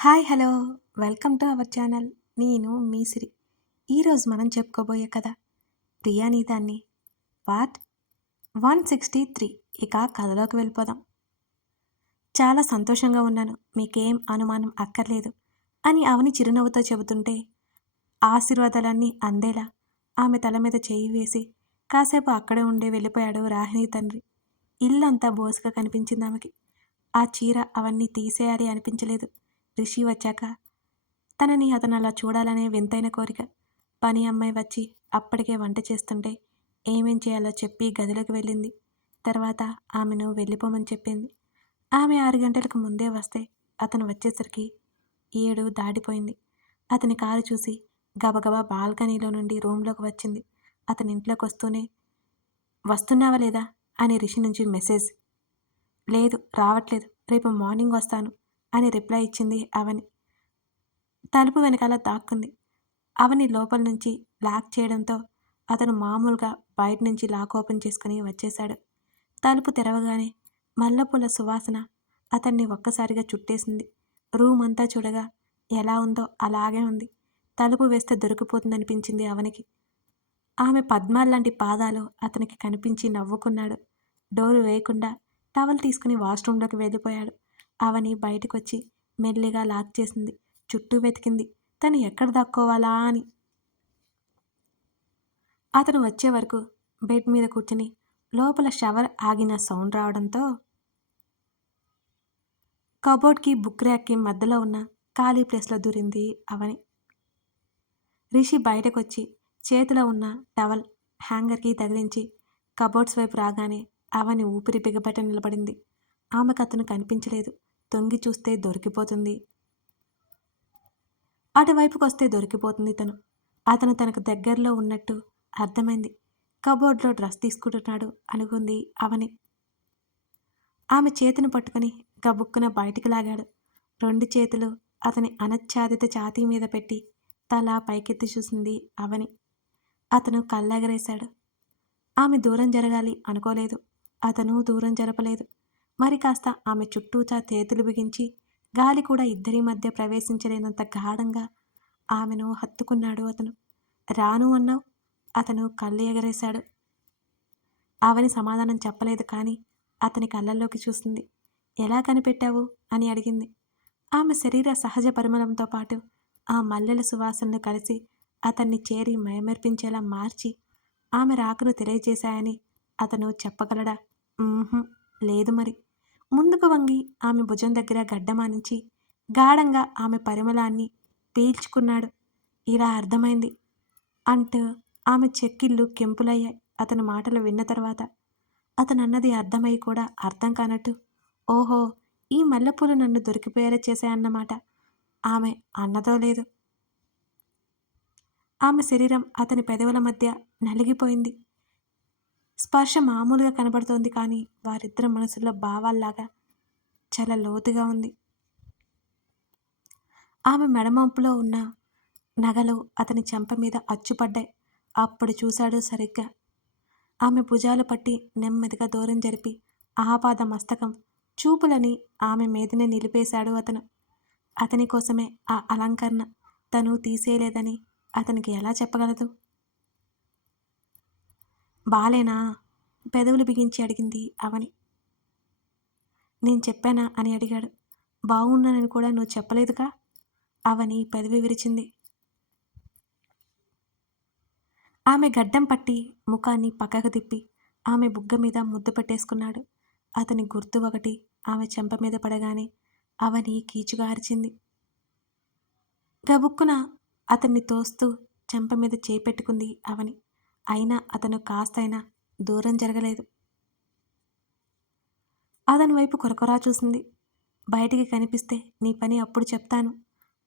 Hi hello. Welcome to our channel. నేను మీ సిరి ఈరోజు మనం చెప్పుకోబోయే కథ ప్రియానీదాన్ని పార్ట్ వన్ సిక్స్టీ త్రీ. ఇక కథలోకి వెళ్ళిపోదాం. చాలా సంతోషంగా ఉన్నాను. మీకేం అనుమానం అక్కర్లేదు అని అవని చిరునవ్వుతో చెబుతుంటే ఆశీర్వాదాలన్నీ అందేలా ఆమె తల మీద చేయి వేసి కాసేపు అక్కడే ఉండే వెళ్ళిపోయాడు రాహిణి తండ్రి. ఇల్లంతా బోసుగా కనిపించింది ఆమెకి. ఆ చీర అవన్నీ తీసేయాలి అనిపించలేదు. రిషి వచ్చాక తనని అతను అలా చూడాలనే వింతైన కోరిక. పని అమ్మాయి వచ్చి అప్పటికే వంట చేస్తుంటే ఏమేం చేయాలో చెప్పి గదిలోకి వెళ్ళింది. తర్వాత ఆమెను వెళ్ళిపోమని చెప్పింది. ఆమె ఆరు గంటలకు ముందే వస్తే అతను వచ్చేసరికి ఏడు దాటిపోయింది. అతని కారు చూసి గబగబా బాల్కనీలో నుండి రూమ్లోకి వచ్చింది. అతని ఇంట్లోకి వస్తూనే వస్తున్నావా లేదా? అని రిషి నుంచి మెసేజ్ లేదు రావట్లేదు. రేపు మార్నింగ్ వస్తాను. అని రిప్లై ఇచ్చింది అవని. తలుపు వెనకాల దాక్కుంది. అవని లోపల నుంచి లాక్ చేయడంతో అతను మామూలుగా బయట నుంచి లాక్ ఓపెన్ చేసుకుని వచ్చేశాడు. తలుపు తెరవగానే మల్లెపూల సువాసన అతన్ని ఒక్కసారిగా చుట్టేసింది. రూమ్ అంతా చూడగా ఎలా ఉందో అలాగే ఉంది. తలుపు వేస్తే దొరికిపోతుందనిపించింది అవనికి. ఆమె పద్మాల్లాంటి పాదాలు అతనికి కనిపించి నవ్వుకున్నాడు. డోరు వేయకుండా టవల్ తీసుకుని వాష్రూమ్లోకి వెళ్ళిపోయాడు. అవని బయటకొచ్చి మెల్లిగా లాక్ చేసింది. చుట్టూ వెతికింది. తను ఎక్కడ దాక్కోవాలా అని. అతను వచ్చే వరకు బెడ్ మీద కూర్చుని లోపల షవర్ ఆగిన సౌండ్ రావడంతో కబోర్డ్కి బుక్ ర్యాక్కి మధ్యలో ఉన్న ఖాళీ ప్లేస్లో దూరింది అవని. రిషి బయటకొచ్చి చేతిలో ఉన్న టవల్ హ్యాంగర్కి తగిలించి కబోర్డ్స్ వైపు రాగానే అవని ఊపిరి బిగబట్ట నిలబడింది. ఆమెకు అతను కనిపించలేదు. తొంగి చూస్తే దొరికిపోతుంది. అటువైపుకి వస్తే దొరికిపోతుంది తను. అతను తనకు దగ్గరలో ఉన్నట్టు అర్థమైంది. కబోర్డ్లో డ్రెస్ తీసుకుంటున్నాడు అనుకుంది అవని. ఆమె చేతిని పట్టుకుని గబుక్కున బయటికి లాగాడు. రెండు చేతులు అతని అనచ్ఛాదిత ఛాతీ మీద పెట్టి తల పైకెత్తి చూసింది అవని. అతను కళ్ళెగరేశాడు. ఆమె దూరం జరగాలి అనుకోలేదు. అతను దూరం జరపలేదు. మరి కాస్త ఆమె చుట్టూచా చేతులు బిగించి గాలి కూడా ఇద్దరి మధ్య ప్రవేశించలేనంత గాఢంగా ఆమెను హత్తుకున్నాడు అతను. రాను అన్నావు అతను కళ్ళు ఎగరేశాడు. ఆమెని సమాధానం చెప్పలేదు కానీ అతని కళ్ళల్లోకి చూసింది. ఎలా కనిపెట్టావు? అని అడిగింది. ఆమె శరీర సహజ పరిమళంతో పాటు ఆ మల్లెల సువాసనను కలిసి అతన్ని చేరి మయమర్పించేలా మార్చి ఆమె రాకను తెలియజేశాయని అతను చెప్పగలడా? లేదు మరి. ముందుకు వంగి ఆమె భుజం దగ్గర గడ్డమానించి గాఢంగా ఆమె పరిమళాన్ని పీల్చుకున్నాడు. ఇలా అర్థమైంది అంటూ ఆమె చెక్కిళ్ళు కెంపులయ్యాయి. అతని మాటలు విన్న తర్వాత అతను అన్నది అర్థమై కూడా అర్థం కానట్టు ఓహో ఈ మల్లెపూలు నన్ను దొరికిపోయేలా చేశాయన్నమాట. ఆమె అన్నదో లేదు. ఆమె శరీరం అతని పెదవుల మధ్య నలిగిపోయింది. స్పర్శ మామూలుగా కనబడుతోంది కానీ వారిద్దరి మనసులో భావాల్లాగా చాలా లోతుగా ఉంది. ఆమె మెడమంపులో ఉన్న నగలు అతని చెంప మీద అచ్చుపడ్డాయి. అప్పుడు చూశాడు సరిగ్గా. ఆమె భుజాలు పట్టి నెమ్మదిగా దూరం జరిపి ఆపాద మస్తకం చూపులని ఆమె మీదనే నిలిపేశాడు అతను. అతని కోసమే ఆ అలంకరణ తను తీసేయలేదని అతనికి ఎలా చెప్పగలదు? బాలేనా? పెదవులు బిగించి అడిగింది అవని. నేను చెప్పానా అని అడిగాడు. బాగున్నానని కూడా నువ్వు చెప్పలేదుగా? అవని పెదవి విరిచింది. ఆమె గడ్డం పట్టి ముఖాన్ని పక్కకు తిప్పి ఆమె బుగ్గ మీద ముద్దు పెట్టేసుకున్నాడు. అతని గుర్తు ఒకటి ఆమె చెంప మీద పడగానే అవని కీచుగా అరిచింది. గబుక్కున అతన్ని తోస్తూ చెంప మీద చేపెట్టుకుంది అవని. అయినా అతను కాస్తైనా దూరం జరగలేదు. అతని వైపు కొరకొరా చూసింది. బయటికి కనిపిస్తే నీ పని అప్పుడు చెప్తాను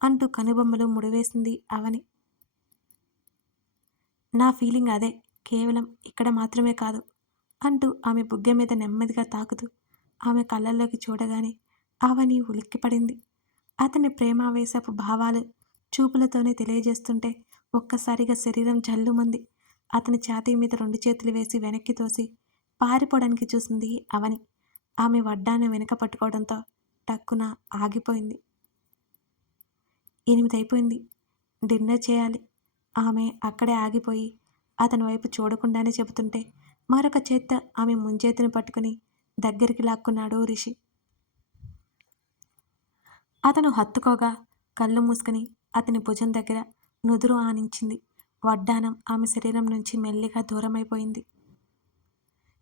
అంటూ కనుబొమ్మలు ముడివేసింది అవని. నా ఫీలింగ్ అదే. కేవలం ఇక్కడ మాత్రమే కాదు అంటూ ఆమె బుగ్గ మీద నెమ్మదిగా తాకుతూ ఆమె కళ్ళల్లోకి చూడగానే అవని ఉలిక్కిపడింది. అతని ప్రేమావేశపు భావాలు చూపులతోనే తెలియజేస్తుంటే ఒక్కసారిగా శరీరం జల్లుమంది. అతని ఛాతీ మీద రెండు చేతులు వేసి వెనక్కి తోసి పారిపోవడానికి చూసింది అవని. ఆమె వడ్డాన్ని వెనక పట్టుకోవడంతో టక్కున ఆగిపోయింది. ఎనిమిది అయిపోయింది. డిన్నర్ చేయాలి. ఆమె అక్కడే ఆగిపోయి అతని వైపు చూడకుండానే చెబుతుంటే మరొక చేత్త ఆమె ముంచేతిని పట్టుకుని దగ్గరికి లాక్కున్నాడు రిషి. అతను హత్తుకోగా కళ్ళు మూసుకుని అతని భుజం దగ్గర నుదురు ఆనించింది. వడ్డానం ఆమె శరీరం నుంచి మెల్లిగా దూరమైపోయింది.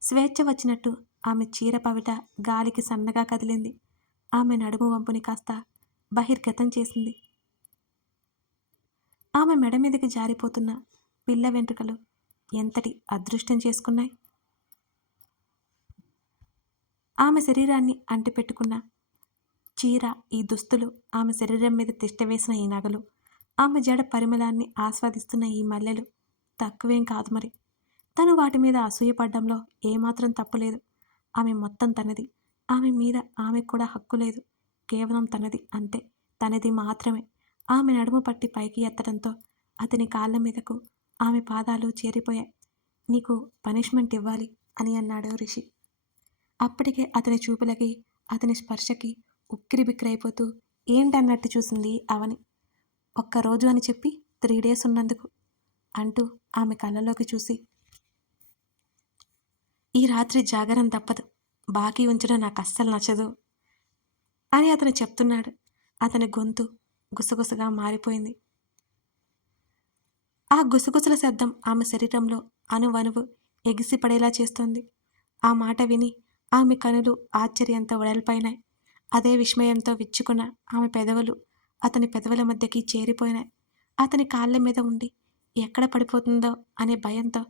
స్వేచ్ఛ వచ్చినట్టు ఆమె చీర పవిట గాలికి సన్నగా కదిలింది. ఆమె నడుము వంపుని కాస్త బహిర్గతం చేసింది. ఆమె మెడ మీదకి జారిపోతున్న పిల్ల వెంట్రుకలు ఎంతటి అదృష్టం చేసుకున్నాయి? ఆమె శరీరాన్ని అంటిపెట్టుకున్న చీర ఈ దుస్తులు ఆమె శరీరం మీద తిష్టవేసిన ఈ నగలు ఆమె జడ పరిమళాన్ని ఆస్వాదిస్తున్న ఈ మల్లెలు తక్కువేం కాదు మరి. తను వాటి మీద అసూయపడ్డంలో ఏమాత్రం తప్పులేదు ఆమె మొత్తం తనది. ఆమె మీద ఆమెకు కూడా హక్కు లేదు. కేవలం తనది అంతే. తనది మాత్రమే. ఆమె నడుము పట్టి పైకి ఎత్తడంతో అతని కాళ్ళ మీదకు ఆమె పాదాలు చేరిపోయాయి. నీకు పనిష్మెంట్ ఇవ్వాలి అని అన్నాడు రిషి. అప్పటికే అతని చూపులకి అతని స్పర్శకి ఉక్కిరి బిక్కిరైపోతూ ఏంటన్నట్టు చూసింది అవని. ఒక్కరోజు అని చెప్పి త్రీ డేస్ ఉన్నందుకు అంటూ ఆమె కళ్ళలోకి చూసి ఈ రాత్రి జాగరం తప్పదు. బాకీ ఉంచడం నాకు అస్సలు నచ్చదు అని అతను చెప్తున్నాడు. అతని గొంతు గుసగుసగా మారిపోయింది. ఆ గుసగుసల శబ్దం ఆమె శరీరంలో అనువనువు ఎగిసిపడేలా చేస్తోంది. ఆ మాట విని ఆమె కనులు ఆశ్చర్యంతో వడలిపోయినాయి అదే విస్మయంతో విచ్చుకున్న ఆమె పెదవులు అతని పెదవుల మధ్యకి చేరిపోయినాయి. అతని కాళ్ళ మీద ఉండి ఎక్కడ పడిపోతుందో అనే భయంతో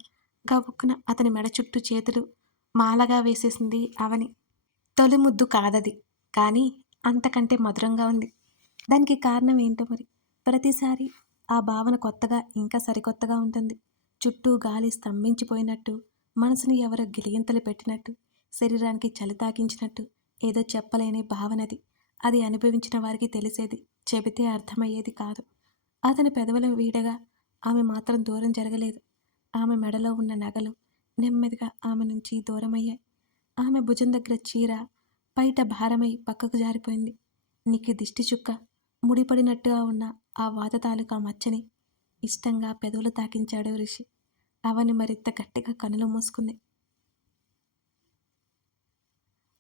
గబుక్కున అతని మెడ చుట్టూ చేతులు మాలగా వేసేసింది అవని. తొలి ముద్దు కాదది కానీ అంతకంటే మధురంగా ఉంది. దానికి కారణం ఏంటో మరి? ప్రతిసారి ఆ భావన కొత్తగా ఇంకా సరికొత్తగా ఉంటుంది. చుట్టూ గాలి స్తంభించిపోయినట్టు మనసుని ఎవరో గిలిగింతలు పెట్టినట్టు శరీరానికి చలి తాకించినట్టు ఏదో చెప్పలేని భావనది. అది అనుభవించిన వారికి తెలిసేది. చెబితే అర్థమయ్యేది కాదు. అతని పెదవుల వీడగా ఆమె మాత్రం దూరం జరగలేదు. ఆమె మెడలో ఉన్న నగలు నెమ్మదిగా ఆమె నుంచి దూరమయ్యాయి. ఆమె భుజం దగ్గర చీర బయట భారమై పక్కకు జారిపోయింది. నీకు దిష్టి చుక్క ముడిపడినట్టుగా ఉన్న ఆ వాత తాలూకా మచ్చని ఇష్టంగా పెదవులు తాకించాడు ఋషి అవని మరింత గట్టిగా కనులు మూసుకుంది.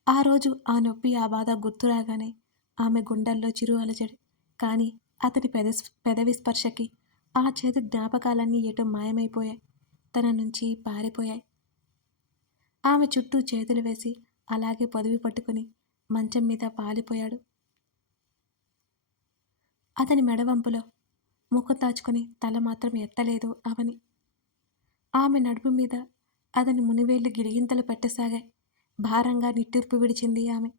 ఆ రోజు ఆ నొప్పి ఆ బాధ గుర్తురాగానే ఆమె గుండెల్లో చిరు అలజడి. కానీ అతని పెద పెదవి స్పర్శకి ఆ చేతి జ్ఞాపకాలన్నీ ఎటో మాయమైపోయాయి. తన నుంచి పారిపోయాయి. ఆమె చుట్టూ చేతులు వేసి అలాగే పొదివి పట్టుకుని మంచం మీద పాలిపోయాడు. అతని మెడవంపులో ముఖం దాచుకొని తల మాత్రం ఎత్తలేదు అవని. ఆమె నడుపు మీద అతని మునివేళ్ళు గిరిగింతలు పెట్టసాగాయి. భారంగా నిట్టూర్పు విడిచింది ఆమె.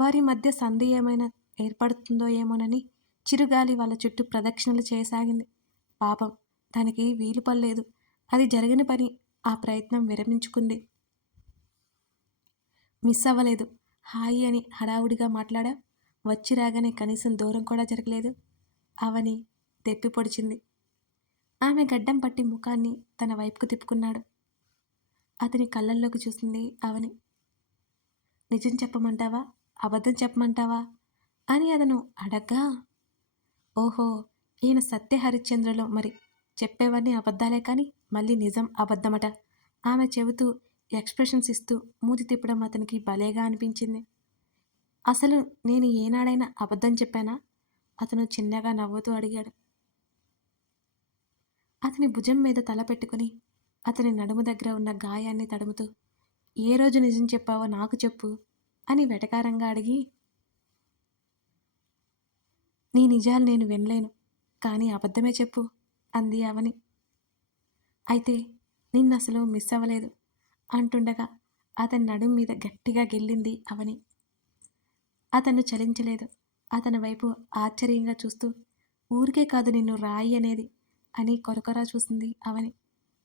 వారి మధ్య సంధి ఏమైనా ఏర్పడుతుందో ఏమోనని చిరుగాలి వాళ్ళ చుట్టూ ప్రదక్షిణలు చేయసాగింది. పాపం దానికి వీలు పడలేదు. అది జరగని పని ఆ ప్రయత్నం విరమించుకుంది. మిస్ అవ్వలేదు. హాయి అని హడావుడిగా మాట్లాడా. వచ్చి రాగానే కనీసం దూరం కూడా జరగలేదు. అవని తెప్పి పొడిచింది. ఆమె గడ్డం పట్టి ముఖాన్ని తన వైపుకు తిప్పుకున్నాడు. అతని కళ్ళల్లోకి చూసింది అవని. నిజం చెప్పమంటావా? అబద్ధం చెప్పమంటావా? అని అతను అడగ్గా ఓహో ఈయన సత్య హరిశ్చంద్రలో మరి చెప్పేవన్నీ అబద్ధాలే కానీ మళ్ళీ నిజం అబద్ధమట. ఆమె చెబుతూ ఎక్స్ప్రెషన్స్ ఇస్తూ మూతి తిప్పడం అతనికి భలేగా అనిపించింది. అసలు నేను ఏనాడైనా అబద్ధం చెప్పానా? అతను చిన్నగా నవ్వుతూ అడిగాడు. అతని భుజం మీద తల పెట్టుకుని అతని నడుము దగ్గర ఉన్న గాయాన్ని తడుముతూ ఏ రోజు నిజం చెప్పావో నాకు చెప్పు అని వెటకారంగా అడిగి నీ నిజాలు నేను వినలేను. కానీ అబద్ధమే చెప్పు అంది అవని. అయితే నిన్ను అసలు మిస్ అవ్వలేదు అంటుండగా అతని నడుం మీద గట్టిగా గెల్లింది అవని. అతను చలించలేదు. అతని వైపు ఆశ్చర్యంగా చూస్తూ ఊరికే కాదు నిన్ను రాయి అనేది అని కొరకొరా చూసింది అవని.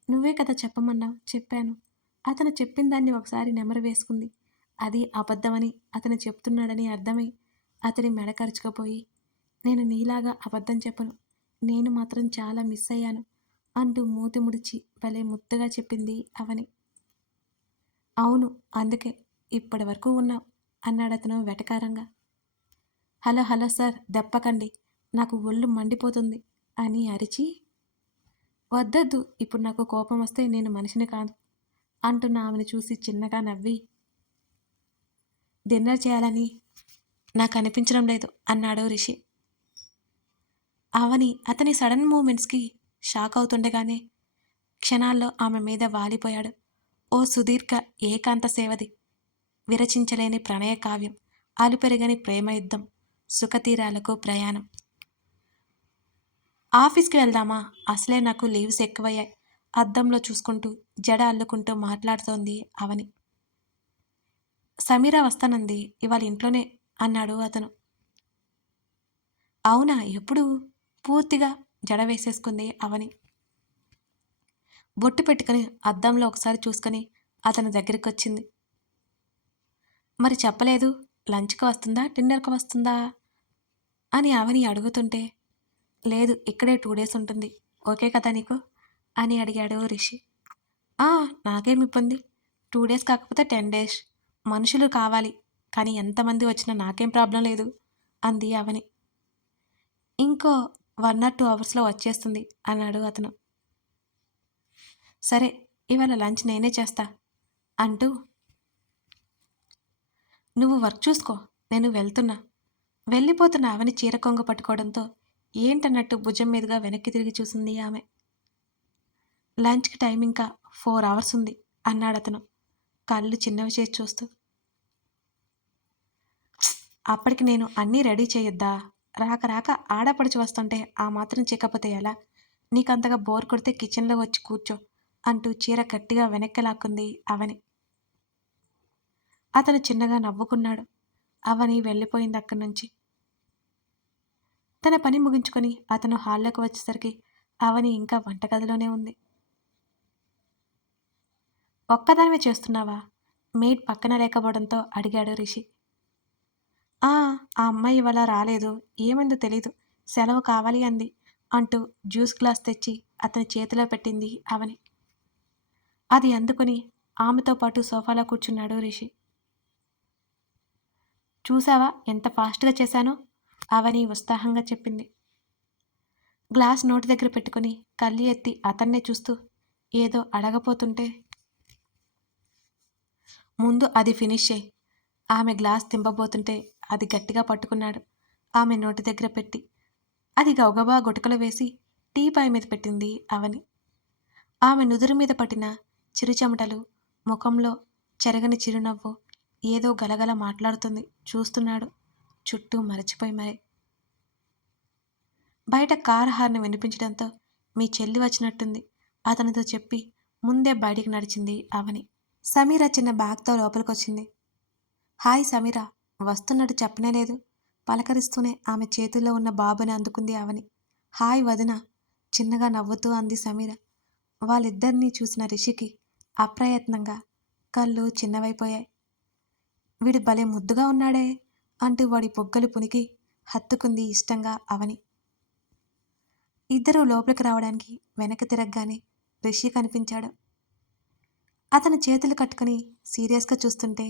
నువ్వే కదా చెప్పమన్నావు చెప్పాను. అతను చెప్పిన దాన్ని ఒకసారి నెమరు వేసుకుంది. అది అబద్ధమని అతను చెప్తున్నాడని అర్థమై అతని మెడ నేను నీలాగా అబద్ధం చెప్పను. నేను మాత్రం చాలా మిస్ అయ్యాను. అంటూ మూతి ముడిచి భలే ముద్దుగా చెప్పింది అవని. అవును అందుకే ఇప్పటి వరకు ఉన్నావు అన్నాడు అతను వెటకారంగా. హలో హలో సార్ దెప్పకండి. నాకు ఒళ్ళు మండిపోతుంది అని అరిచి. వద్దద్దు ఇప్పుడు నాకు కోపం వస్తే నేను మనిషిని కాదు అంటున్న ఆమెను చూసి చిన్నగా నవ్వి. డిన్నర్ చేయాలని నాకు అనిపించడం లేదు అన్నాడు రిషి. అవని అతని సడన్ మూమెంట్స్కి షాక్ అవుతుండగానే క్షణాల్లో ఆమె మీద వాలిపోయాడు. ఓ సుదీర్ఘ ఏకాంత సేవది. విరచించలేని ప్రణయ కావ్యం అలుపెరగని ప్రేమ యుద్ధం సుఖతీరాలకు ప్రయాణం. ఆఫీస్కి వెళ్దామా? అసలే నాకు లీవ్స్ ఎక్కువయ్యాయి. అద్దంలో చూసుకుంటూ జడ అల్లుకుంటూ మాట్లాడుతోంది అవని. సమీరా వస్తానంది ఇవాళ ఇంట్లోనే అన్నాడు అతను. అవునా? ఎప్పుడు? పూర్తిగా జడ వేసేసుకుంది అవని. బొట్టు పెట్టుకుని అద్దంలో ఒకసారి చూసుకొని అతని దగ్గరికి వచ్చింది మరి చెప్పలేదు లంచ్కి వస్తుందా డిన్నర్కి వస్తుందా? అని అవని అడుగుతుంటే లేదు ఇక్కడే టూ డేస్ ఉంటుంది ఓకే కదా నీకు? అని అడిగాడు రిషి. "ఆ, నాకేమి ఇబ్బంది టూ డేస్ కాకపోతే టెన్ డేస్ మనుషులు కావాలి కానీ ఎంతమంది వచ్చినా నాకేం ప్రాబ్లం లేదు అంది అవని. ఇంకో వన్ ఆర్ టూ అవర్స్లో వచ్చేస్తుంది అన్నాడు అతను. సరే ఇవాళ లంచ్ నేనే చేస్తా అంటూ నువ్వు వర్క్ చూసుకో నేను వెళ్తున్నా. వెళ్ళిపోతున్న ఆమెని చీర కొంగ పట్టుకోవడంతో ఏంటన్నట్టు భుజం మీదుగా వెనక్కి తిరిగి చూసింది ఆమె. లంచ్కి టైం ఇంకా ఫోర్ అవర్స్ ఉంది అన్నాడు అతను కళ్ళు చిన్నవి చేసి చూస్తూ. అప్పటికి నేను అన్నీ రెడీ చేయొద్దా? రాక రాక ఆడపడిచి వస్తుంటే ఆ మాత్రం చేయకపోతే ఎలా? నీకంతగా బోర్ కొడితే కిచెన్లో వచ్చి కూర్చో అంటూ చీర గట్టిగా వెనక్కి లాక్కుంది అవని. అతను చిన్నగా నవ్వుకున్నాడు. అవని వెళ్ళిపోయింది అక్కడి నుంచి. తన పని ముగించుకొని అతను హాల్లోకి వచ్చేసరికి అవని ఇంకా వంటగదిలోనే ఉంది. ఒక్కదానివే చేస్తున్నావా? మేడ్ పక్కన లేకపోవడంతో అడిగాడు రిషి. ఆ ఆ అమ్మాయి ఇవాళ రాలేదు. ఏమైందో తెలీదు. సెలవు కావాలి అంది అంటూ జ్యూస్ గ్లాస్ తెచ్చి అతని చేతిలో పెట్టింది అవని. అది అందుకుని ఆమెతో పాటు సోఫాలో కూర్చున్నాడు రిషి. చూసావా ఎంత ఫాస్ట్గా చేశానో? అవని ఉత్సాహంగా చెప్పింది. గ్లాస్ నోటి దగ్గర పెట్టుకుని కళ్ళు ఎత్తి అతన్నే చూస్తూ ఏదో అడగపోతుంటే ముందు అది ఫినిష్ చేయి. ఆమె గ్లాస్ తింపబోతుంటే అది గట్టిగా పట్టుకున్నాడు. ఆమె నోటి దగ్గర పెట్టి అది గౌగబా గుటకలు వేసి టీపాయ్ మీద పెట్టింది అవని. ఆమె నుదురు మీద పట్టిన చిరుచెమటలు ముఖంలో చెరగని చిరునవ్వు ఏదో గలగల మాట్లాడుతుంది చూస్తున్నాడు. చుట్టూ మరచిపోయి మరి. బయట కార్ హార్న్ వినిపించడంతో మీ చెల్లి వచ్చినట్టుంది. అతనితో చెప్పి ముందే బయటికి నడిచింది అవని. సమీర చిన్న బ్యాగ్తో లోపలికొచ్చింది. హాయ్ సమీర. వస్తున్నట్టు చెప్పనే లేదు. పలకరిస్తూనే ఆమె చేతుల్లో ఉన్న బాబుని అందుకుంది అవని హాయ్ వదిన చిన్నగా నవ్వుతూ అంది సమీర. వాళ్ళిద్దరినీ చూసిన రిషికి అప్రయత్నంగా కళ్ళు చిన్నవైపోయాయి. వీడు భలే ముద్దుగా ఉన్నాడే అంటూ వాడి పొగ్గలు పునికి హత్తుకుంది ఇష్టంగా అవని ఇద్దరూ లోపలికి రావడానికి వెనక్కి తిరగగానే రిషి కనిపించాడు. అతను చేతులు కట్టుకుని సీరియస్గా చూస్తుంటే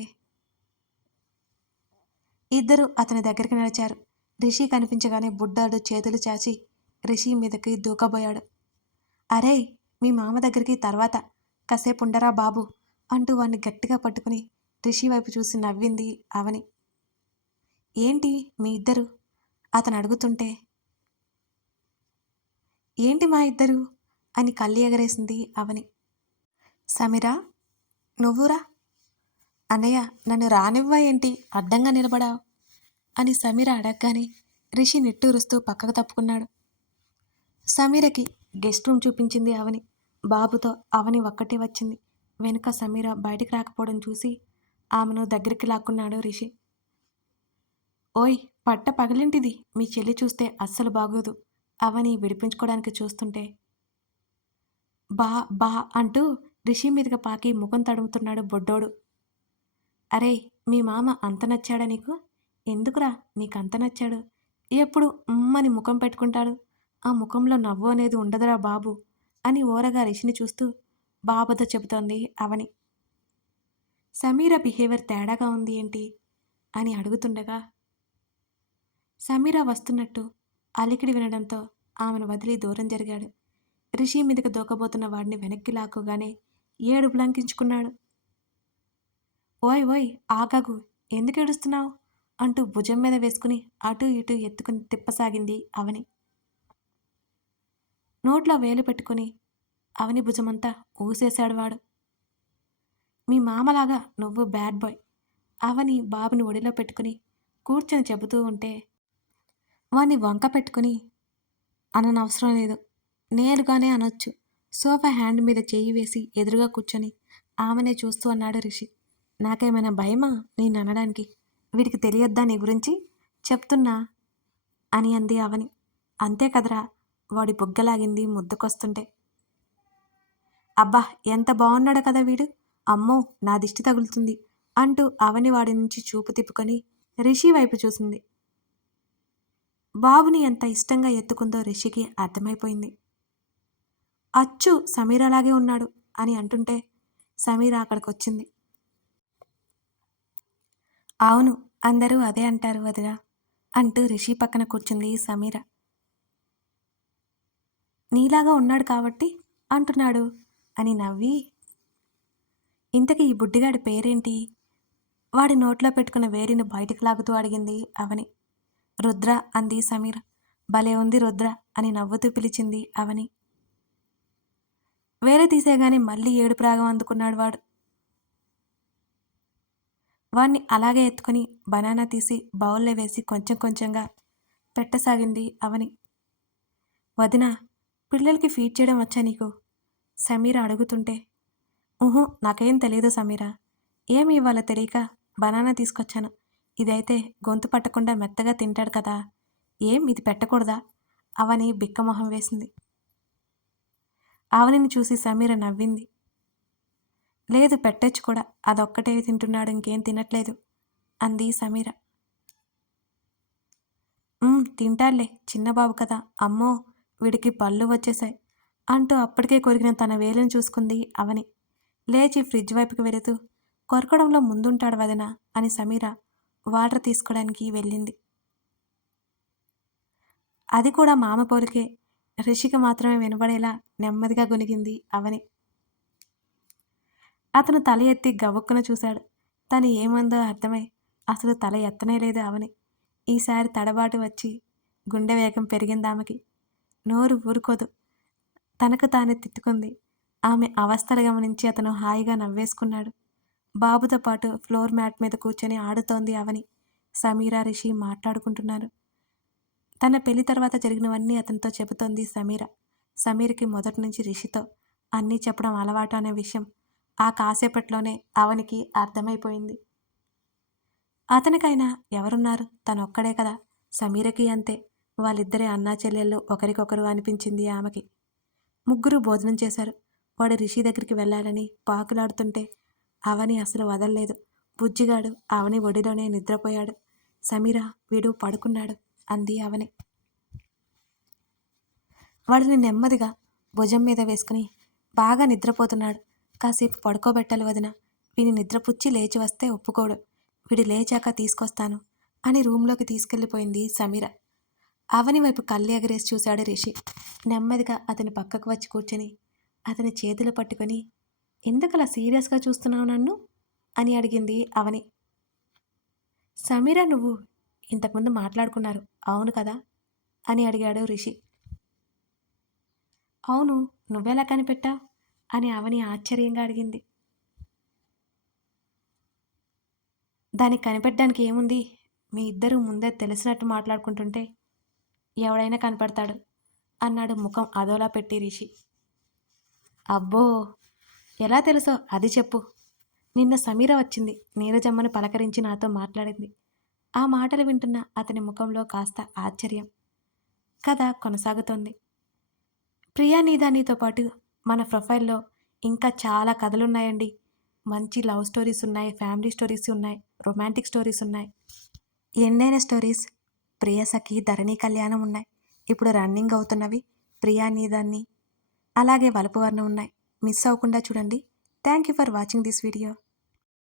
ఇద్దరు అతని దగ్గరికి నడిచారు. రిషి కనిపించగానే బుడ్డాడు చేతులు చాచి రిషి మీదకి దూకబోయాడు. అరే మీ మామ దగ్గరికి తర్వాత. కాసేపు ఉండరా బాబు అంటూ వాణ్ణి గట్టిగా పట్టుకుని రిషి వైపు చూసి నవ్వింది అవని. ఏంటి మీ ఇద్దరు? అతను అడుగుతుంటే. ఏంటి మా ఇద్దరు? అని కళ్ళు ఎగరేసింది అవని. సమీరా నువ్వురా? అన్నయ్య నన్ను రానివ్వా ఏంటి అడ్డంగా నిలబడావు? అని సమీర అడగగానే రిషి నిట్టూరుస్తూ పక్కకు తప్పుకున్నాడు. సమీరకి గెస్ట్ రూమ్ చూపించింది అవని. బాబుతో అవని ఒక్కటే వచ్చింది. వెనుక సమీర బయటికి రాకపోవడం చూసి ఆమెను దగ్గరికి లాక్కున్నాడు రిషి. ఓయ్ పట్ట పగలింటిది? మీ చెల్లి చూస్తే అస్సలు బాగోదు. అవని విడిపించుకోవడానికి చూస్తుంటే బా బా అంటూ రిషి మీదుగా పాకి ముఖం తడుముతున్నాడు బొడ్డోడు. అరే మీ మామ అంత నచ్చాడా నీకు? ఎందుకురా నీకు అంత నచ్చాడు? ఎప్పుడు ఉమ్మని ముఖం పెట్టుకుంటాడు? ఆ ముఖంలో నవ్వు అనేది ఉండదురా బాబు అని ఓరగా రిషిని చూస్తూ బాబుతో చెబుతోంది అవని. సమీర బిహేవియర్ తేడాగా ఉంది ఏంటి? అని అడుగుతుండగా సమీర వస్తున్నట్టు అలికిడి వినడంతో ఆమెను వదిలి దూరం జరిగాడు. రిషి మీదకి దూకబోతున్న వాడిని వెనక్కి లాక్కుగానే ఏడు బ్లంకించుకున్నాడు ఓయ్ ఓయ్ ఆగాగు. ఎందుకు ఏడుస్తున్నావు? అంటూ భుజం మీద వేసుకుని అటు ఇటు ఎత్తుకుని తిప్పసాగింది అవని. నోట్లో వేలు పెట్టుకుని అవని భుజమంతా ఊసేశాడు వాడు. మీ మామలాగా నువ్వు బ్యాడ్ బాయ్. అవని బాబుని ఒడిలో పెట్టుకుని కూర్చొని చెబుతూ ఉంటే వాణ్ణి వంక పెట్టుకుని అననవసరం లేదు. నేరుగానే అనొచ్చు. సోఫా హ్యాండ్ మీద చేయి వేసి ఎదురుగా కూర్చొని ఆమెనే చూస్తూ అన్నాడు రిషి. నాకేమైనా భయమా నేను అనడానికి వీడికి తెలియద్దా నీ గురించి? చెప్తున్నా అని అంది అవని. అంతే కదరా వాడి బుగ్గలాగింది ముద్దుకొస్తుంటే. అబ్బా ఎంత బాగున్నాడు కదా వీడు? అమ్మో నా దిష్టి తగులుతుంది అంటూ అవని వాడి నుంచి చూపు తిప్పుకొని రిషి వైపు చూసింది. బాబుని ఎంత ఇష్టంగా ఎత్తుకుందో రిషికి అర్థమైపోయింది. అచ్చు సమీర్ అలాగే ఉన్నాడు అని అంటుంటే సమీర అక్కడికి వచ్చింది అవును అందరూ అదే అంటారు వదిరా అంటూ రిషి పక్కన కూర్చుంది సమీర. నీలాగా ఉన్నాడు కాబట్టి అంటున్నాడు అని నవ్వి. ఇంతకీ ఈ బుడ్డిగాడి పేరేంటి? వాడి నోట్లో పెట్టుకున్న వేడిని బయటికి లాగుతూ అడిగింది అవని. రుద్ర అంది సమీర. భలే ఉంది రుద్ర అని నవ్వుతూ పిలిచింది అవని. వేరే తీసేగానే మళ్ళీ ఏడుపు రాగం అందుకున్నాడు వాడు. వాణ్ణి అలాగే ఎత్తుకుని బనానా తీసి బౌల్లో వేసి కొంచెం కొంచెంగా పెట్టసాగింది అవని. వదిన పిల్లలకి ఫీడ్ చేయడం వచ్చా నీకు? సమీర అడుగుతుంటే. ఊహు నాకేం తెలియదు సమీర. ఏమి ఇవ్వాలో తెలియక బనానా తీసుకొచ్చాను. ఇదైతే గొంతు పట్టకుండా మెత్తగా తింటాడు కదా. ఏం ఇది పెట్టకూడదా? అవని బిక్కమొహం వేసింది. ఆవనిని చూసి సమీర నవ్వింది. లేదు పెట్టచ్చు కూడా. అదొక్కటే తింటున్నాడు ఇంకేం తినట్లేదు అంది సమీర. తింటాలే తింటాడులే చిన్నబాబు కదా. అమ్మో వీడికి పళ్ళు వచ్చేశాయి అంటూ అప్పటికే కొరికిన తన వేలను చూసుకుంది అవని. లేచి ఫ్రిడ్జ్ వైపుకి వెళుతూ కొరకడంలో ముందుంటాడు వదిన అని సమీర వాటర్ తీసుకోవడానికి వెళ్ళింది. అది కూడా మామ పోలికే రిషికి మాత్రమే వినబడేలా నెమ్మదిగా గొనిగింది అవని. అతను తల ఎత్తి గవ్వుక్కున చూశాడు. తను ఏమందో అర్థమై అసలు తల ఎత్తనే లేదు అవని ఈసారి తడబాటు వచ్చి గుండె వేగం పెరిగిందామెకి నోరు ఊరుకోదు. తనకు తానే తిట్టుకుంది. ఆమె అవస్థలు గమనించి అతను హాయిగా నవ్వేసుకున్నాడు. బాబుతో పాటు ఫ్లోర్ మ్యాట్ మీద కూర్చొని ఆడుతోంది అవని సమీరా రిషి మాట్లాడుకుంటున్నారు. తన పెళ్ళి తర్వాత జరిగినవన్నీ అతనితో చెబుతోంది సమీర. సమీర్కి మొదటి నుంచి రిషితో అన్నీ చెప్పడం అలవాటు అనే విషయం ఆ కాసేపట్లోనే అవనికి అర్థమైపోయింది. అతనికైనా ఎవరున్నారు? తనొక్కడే కదా. సమీరకి అంతే. వాళ్ళిద్దరే అన్నా చెల్లెళ్ళు ఒకరికొకరు అనిపించింది ఆమెకి. ముగ్గురు భోజనం చేశారు. వాడు రిషి దగ్గరికి వెళ్ళాలని పాకులాడుతుంటే అవని అసలు వదల్లేదు. బుజ్జిగాడు అవని ఒడిలోనే నిద్రపోయాడు. సమీర వీడు పడుకున్నాడు అంది అవని. వాడిని నెమ్మదిగా భుజం మీద వేసుకుని బాగా నిద్రపోతున్నాడు. కాసేపు పడుకోబెట్టాలి వదిన. వీని నిద్రపుచ్చి లేచి వస్తే ఒప్పుకోడు. వీడు లేచాక తీసుకొస్తాను అని రూమ్లోకి తీసుకెళ్ళిపోయింది సమీర. అవని వైపు కళ్ళు ఎగరేసి చూశాడు రిషి. నెమ్మదిగా అతని పక్కకు వచ్చి కూర్చొని అతని చేతులు పట్టుకొని ఎందుకలా సీరియస్గా చూస్తున్నావు నన్ను? అని అడిగింది అవని. సమీర నువ్వు ఇంతకుముందు మాట్లాడుకున్నారు. అవును కదా? అని అడిగాడు రిషి. అవును. నువ్వెలా కనిపెట్టావు? అని అవని ఆశ్చర్యంగా అడిగింది. దానికి కనిపెట్టడానికి ఏముంది? మీ ఇద్దరు ముందే తెలిసినట్టు మాట్లాడుకుంటుంటే ఎవడైనా కనపడతాడు అన్నాడు ముఖం అదోలా పెట్టి రిషి. అబ్బో ఎలా తెలుసో అది చెప్పు. నిన్న సమీర వచ్చింది నీరజమ్మని పలకరించి నాతో మాట్లాడింది. ఆ మాటలు వింటున్న అతని ముఖంలో కాస్త ఆశ్చర్యం. కథ కొనసాగుతోంది. ప్రియా నీదానితో పాటు మన ప్రొఫైల్లో ఇంకా చాలా కథలు ఉన్నాయండి మంచి లవ్ స్టోరీస్ ఉన్నాయి ఫ్యామిలీ స్టోరీస్ ఉన్నాయి రొమాంటిక్ స్టోరీస్ ఉన్నాయి. ఎన్నైన స్టోరీస్ ప్రియసఖి ధరణి కళ్యాణం ఉన్నాయి. ఇప్పుడు రన్నింగ్ అవుతున్నవి ప్రియా నీదాన్ని అలాగే వలపు వర్ణం ఉన్నాయి. మిస్ అవ్వకుండా చూడండి. Thank you for watching this video.